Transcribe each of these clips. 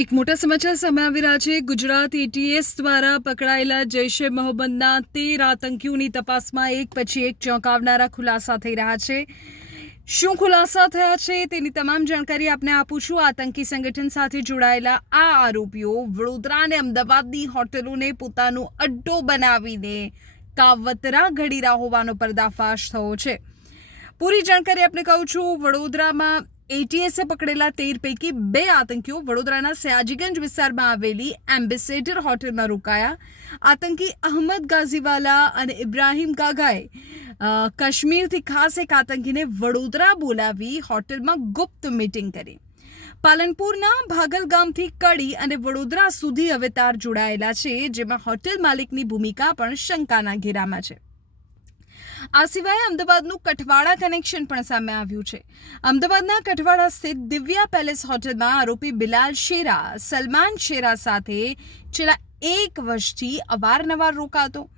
એક મોટા સમાચાર સામે આવી રહ્યા છે। ગુજરાત એટીએસ દ્વારા પકડાયેલા જૈશ એ મોહમ્મદના 13 આતંકીઓની તપાસમાં એક પછી એક ચોંકાવનારા ખુલાસા થઈ રહ્યા છે। શું ખુલાસા થયા છે તેની તમામ જાણકારી આપને આપું છું। આતંકી સંગઠન સાથે જોડાયેલા આ આરોપીઓ વડોદરા અને અમદાવાદની હોટેલોને પોતાનો અડ્ડો બનાવીને કાવતરા ઘડી રહ્યા હોવાનો પર્દાફાશ થયો છે। પૂરી જાણકારી આપને કહું છું। વડોદરામાં એટીએસે પકડેલા 13 પૈકી 2 આતંકીઓ વડોદરાના સયાજીગંજ વિસ્તારમાં આવેલી એમ્બેસેડર હોટેલમાં રોકાયા। આતંકી અહમદ ગાઝીવાલા અને ઇબ્રાહિમ ગાગાએ કાશ્મીરથી ખાસ એક આતંકીને વડોદરા બોલાવી હોટેલમાં ગુપ્ત મીટિંગ કરી। પાલનપુરના ભાગલ ગામથી કડી અને વડોદરા સુધી હવે તાર જોડાયેલા છે, જેમાં હોટેલ માલિકની ભૂમિકા પણ શંકાના ઘેરામાં છે। આ સિવાય અમદાવાદનું કઠવાડા કનેક્શન પણ સામે આવ્યું છે। અમદાવાદના કઠવાડા સ્થિત દિવ્યા પેલેસ હોટેલમાં આરોપી બિલાલ શેરા સલમાન શેરા સાથે છેલ્લા 1 વર્ષથી અવારનવાર રોકાતો।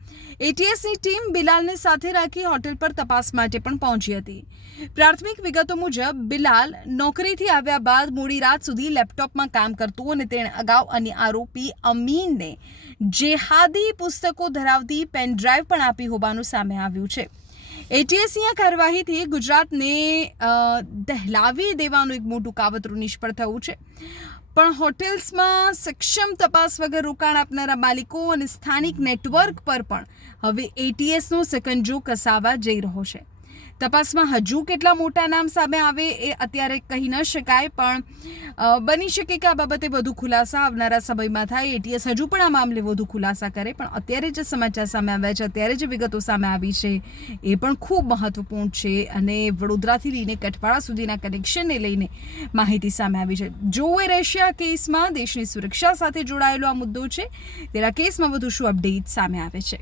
એટીએસની ટીમ બિલાલને સાથે રાખી હોટેલ પર તપાસ માટે પણ પહોંચી હતી। પ્રાથમિક વિગતો મુજબ બિલાલ નોકરીથી આવ્યા બાદ મોડી રાત સુધી લેપટોપમાં કામ કરતો અને તેણે અગાઉ અન્ય આરોપી અમીનને જેહાદી પુસ્તકો ધરાવતી પેન ડ્રાઈવ પણ આપી હોવાનું સામે આવ્યું છે। એટીએસની આ કાર્યવાહીથી ગુજરાતને દહેલાવી દેવાનું એક મોટું કાવતરું નિષ્ફળ થયું છે, પણ હોટેલ્સમાં સક્ષમ તપાસ વગર રોકાણ આપનારા માલિકો અને સ્થાનિક નેટવર્ક પર પણ હવે એટીએસનો સકંજો કસાવા જઈ રહ્યો છે। તપાસમાં હજુ કેટલા મોટા નામ સામે આવે એ અત્યારે કહી ન શકાય, પણ બની શકે કે આ બાબતે વધુ ખુલાસા આવનારા સમયમાં થાય। એટીએસ હજુ પણ આ મામલે વધુ ખુલાસા કરે, પણ અત્યારે જે સમાચાર સામે આવ્યા છે, અત્યારે જે વિગતો સામે આવી છે એ પણ ખૂબ મહત્વપૂર્ણ છે અને વડોદરાથી લઈને કઠવાડા સુધીના કનેક્શનને લઈને માહિતી સામે આવી છે। જોવું રહેશે આ કેસમાં દેશની સુરક્ષા સાથે જોડાયેલો આ મુદ્દો છે, તેના કેસમાં વધુ શું અપડેટ સામે આવે છે।